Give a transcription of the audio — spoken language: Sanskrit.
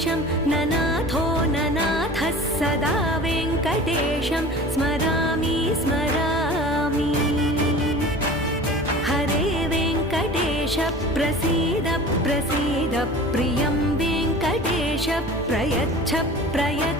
वेङ्कटेशं ननाथो ननाथः सदा वेङ्कटेशं स्मरामि स्मरामि। हरे वेङ्कटेश प्रसीद प्रसीद प्रियं वेङ्कटेश प्रयच्छ प्रयच्छ